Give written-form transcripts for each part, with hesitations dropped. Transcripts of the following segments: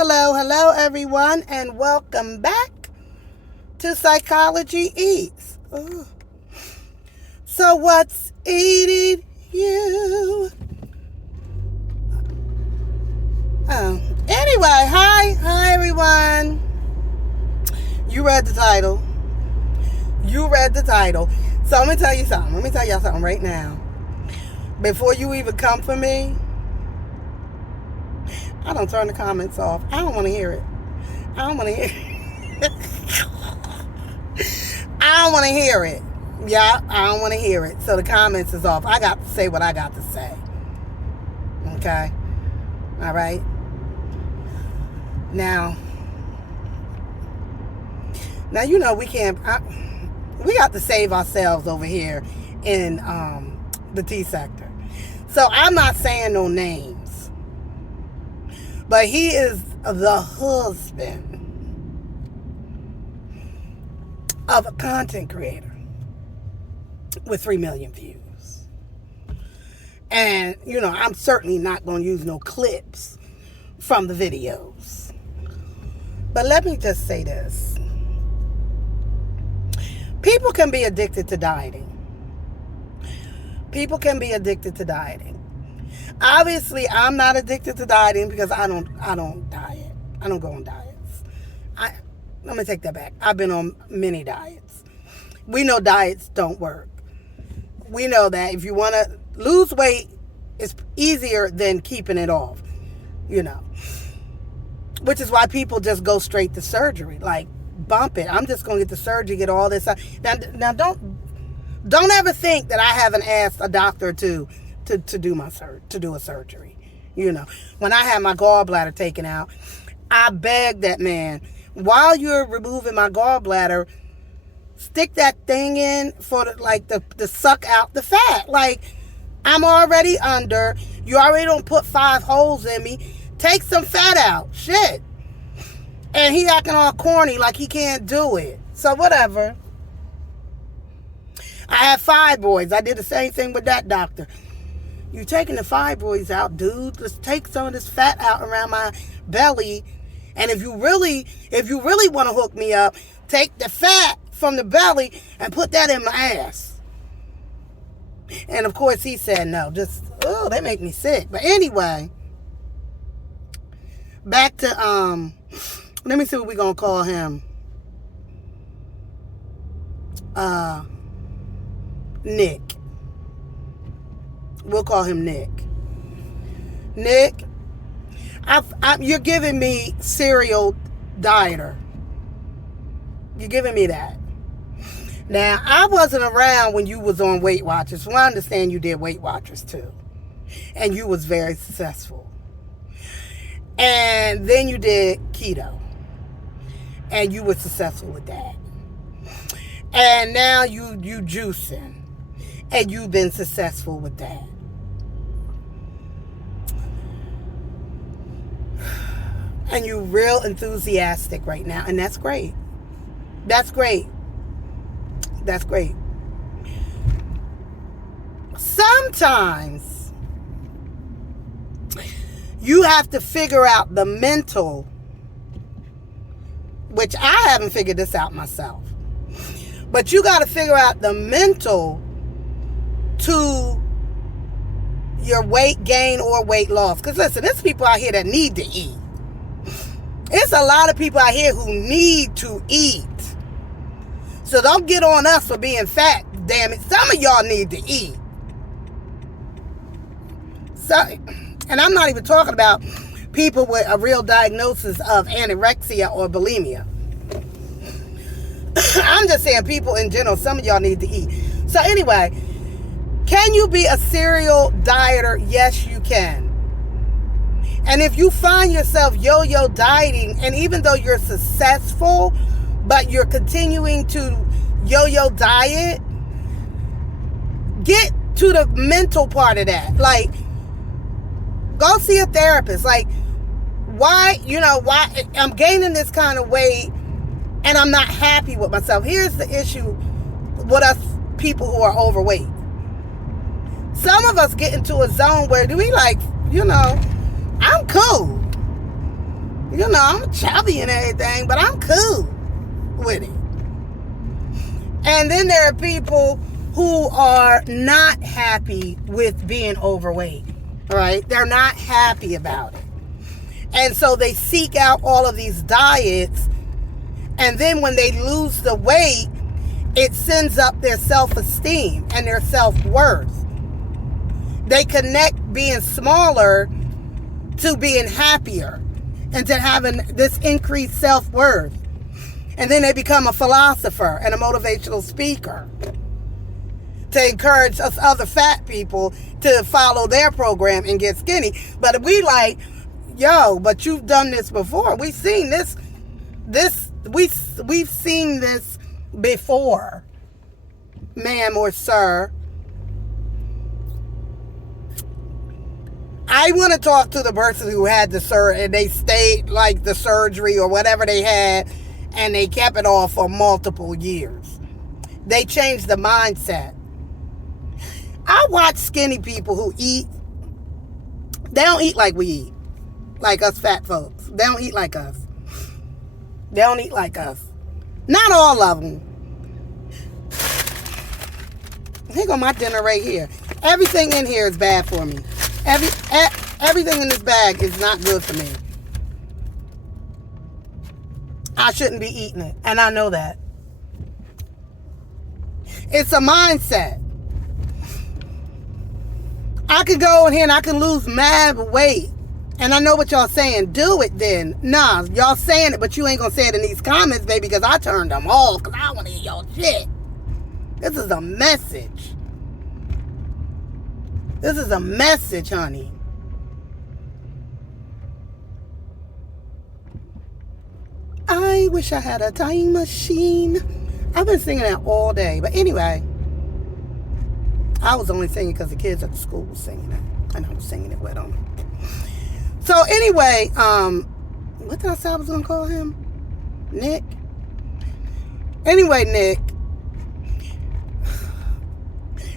Hello, everyone, and welcome back to Psychology Eats. Ooh. So what's eating you? Anyway, hi, everyone. You read the title. So let me tell you something. Let me tell y'all something right now. Before you even come for me, I don't turn the comments off. I don't want to hear it. I don't want to hear it. Yeah, I don't want to hear it. So the comments is off. I got to say what I got to say. Okay? All right? Now, you know we can't... we got to save ourselves over here in the T sector. So I'm not saying no names. But he is the husband of a content creator with 3 million views. And, you know, I'm certainly not going to use no clips from the videos. But let me just say this. People can be addicted to dieting. Obviously, I'm not addicted to dieting because I don't diet. I don't go on diets. Let me take that back. I've been on many diets. We know diets don't work. We know that if you want to lose weight, it's easier than keeping it off, you know. Which is why people just go straight to surgery. Like, bump it. I'm just going to get the surgery, get all this. Now don't ever think that I haven't asked a doctor to do a surgery. You know, when I had my gallbladder taken out, I begged that man, while you're removing my gallbladder, stick that thing in for the suck out the fat. Like, I'm already under. You already don't put 5 holes in me. Take some fat out. Shit. And he acting all corny like he can't do it. So whatever. I had fibroids. I did the same thing with that doctor. You're taking the fibroids out, dude. Let's take some of this fat out around my belly. And if you really want to hook me up, take the fat from the belly and put that in my ass. And of course he said no. They make me sick. But anyway, back to let me see what we're gonna call him. Nick. We'll call him Nick. Nick, you're giving me serial dieter. You're giving me that. Now, I wasn't around when you was on Weight Watchers, so I understand you did Weight Watchers too. And you was very successful. And then you did keto. And you were successful with that. And now you juicing. And you've been successful with that. And you're real enthusiastic right now. And that's great. Sometimes you have to figure out the mental, which I haven't figured this out myself. But you got to figure out the mental to your weight gain or weight loss. Because listen, there's people out here that need to eat. It's a lot of people out here who need to eat. So don't get on us for being fat, damn it. Some of y'all need to eat. So, and I'm not even talking about people with a real diagnosis of anorexia or bulimia. I'm just saying people in general, some of y'all need to eat. So anyway, can you be a serial dieter? Yes, you can. And if you find yourself yo-yo dieting, and even though you're successful, but you're continuing to yo-yo diet, get to the mental part of that. Like, go see a therapist. Like, why I'm gaining this kind of weight and I'm not happy with myself. Here's the issue with us people who are overweight. Some of us get into a zone where we like, I'm cool. I'm chubby and everything, but I'm cool with it. And then there are people who are not happy with being overweight, right? They're not happy about it. And so they seek out all of these diets, and then when they lose the weight, it sends up their self-esteem and their self-worth. They connect being smaller to being happier and to having this increased self-worth. And then they become a philosopher and a motivational speaker to encourage us other fat people to follow their program and get skinny. But we like, yo, but you've done this before. We've seen this we've seen this before, ma'am or sir. I want to talk to the person who had the surgery and they stayed like the surgery or whatever they had, and they kept it off for multiple years. They changed the mindset. I watch skinny people who eat. They don't eat like we eat, like us fat folks. They don't eat like us. They don't eat like us. Not all of them. Here go my dinner right here. Everything in here is bad for me. Everything in this bag is not good for me. I shouldn't be eating it, and I know that. It's a mindset. I could go in here and I can lose mad weight. And I know what y'all saying. Do it then. Nah, y'all saying it, but you ain't gonna say it in these comments, baby, because I turned them off because I don't want to hear y'all shit. This is a message. This is a message, honey. I wish I had a time machine. I've been singing that all day. But anyway, I was only singing because the kids at the school were singing it. And I was singing it with them. So anyway, what did I say I was going to call him? Nick? Anyway, Nick,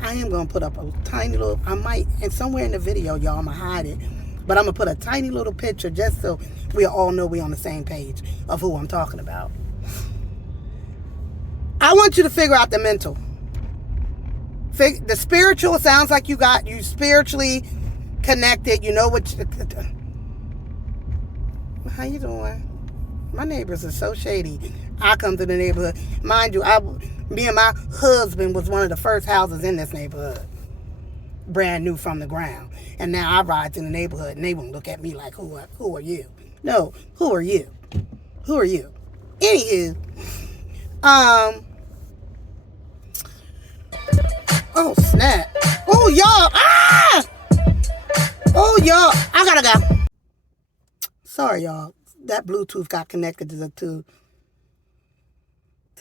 I am going to put up a tiny little, I might, and somewhere in the video, y'all, I'm going to hide it. But I'm going to put a tiny little picture just so we all know we're on the same page of who I'm talking about. I want you to figure out the mental. The spiritual sounds like you spiritually connected. You know what how you doing? My neighbors are so shady. I come to the neighborhood. Mind you, me and my husband was one of the first houses in this neighborhood. Brand new from the ground. And now I ride through the neighborhood and they won't look at me like, who are you? No, who are you? Who are you? Anywho, oh snap. Oh y'all, oh y'all, I gotta go. Sorry y'all, that Bluetooth got connected to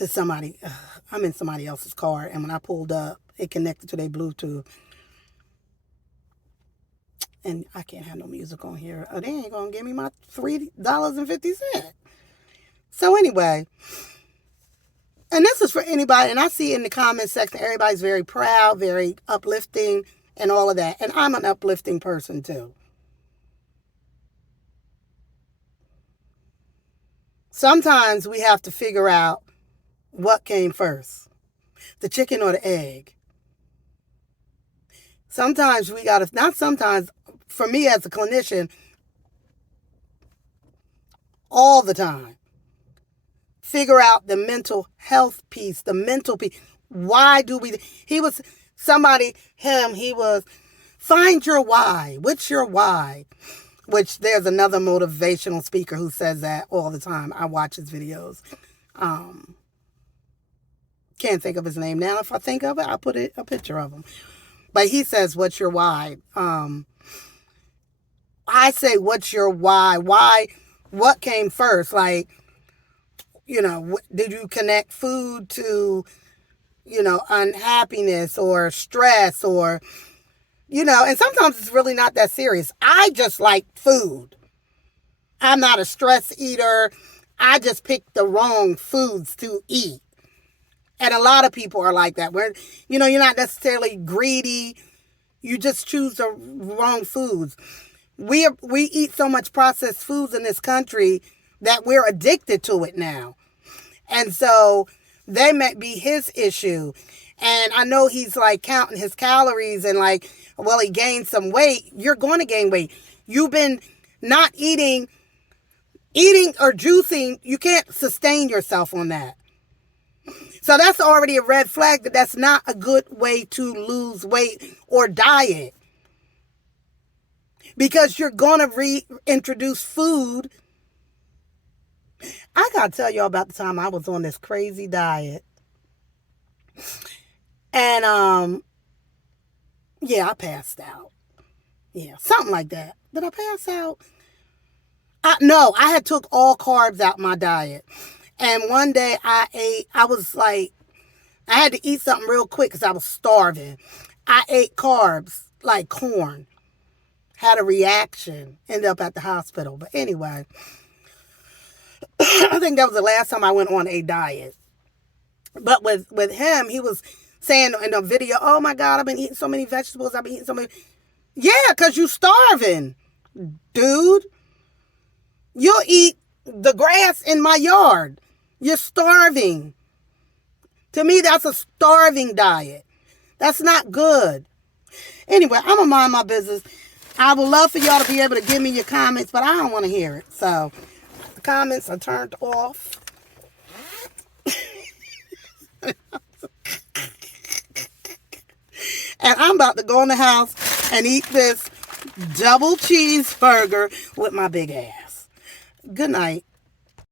somebody. I'm in somebody else's car, and when I pulled up, it connected to their Bluetooth. And I can't have no music on here. They ain't gonna give me my $3.50. So anyway, and this is for anybody, and I see in the comment section, everybody's very proud, very uplifting, and all of that. And I'm an uplifting person too. Sometimes we have to figure out what came first, the chicken or the egg. Sometimes we gotta, not sometimes, for me as a clinician, all the time, figure out the mental health piece, the mental piece. Why do we, he was find your why. What's your why? Which there's another motivational speaker who says that all the time. I watch his videos. Can't think of his name now. If I think of it, I'll put a picture of him. But he says, what's your why? I say, what's your why? Why? What came first? Like, did you connect food to, unhappiness or stress or, and sometimes it's really not that serious. I just like food. I'm not a stress eater. I just pick the wrong foods to eat. And a lot of people are like that. Where, you're not necessarily greedy. You just choose the wrong foods. We eat so much processed foods in this country that we're addicted to it now. And so they might be his issue. And I know he's like counting his calories and like, well, he gained some weight. You're going to gain weight. You've been not eating or juicing. You can't sustain yourself on that. So that's already a red flag that that's not a good way to lose weight or diet. Because you're going to reintroduce food. I got to tell y'all about the time I was on this crazy diet. And, yeah, I passed out. Yeah, something like that. Did I pass out? No, I had took all carbs out my diet. And one day I had to eat something real quick because I was starving. I ate carbs like corn. Had a reaction. Ended up at the hospital. But anyway, I think that was the last time I went on a diet. But with him, he was saying in the video, oh my God, I've been eating so many vegetables. I've been eating so many. Yeah, because you're starving, dude. You'll eat the grass in my yard. You're starving. To me, that's a starving diet. That's not good. Anyway, I'm going to mind my business. I would love for y'all to be able to give me your comments, but I don't want to hear it. So, the comments are turned off. And I'm about to go in the house and eat this double cheeseburger with my big ass. Good night.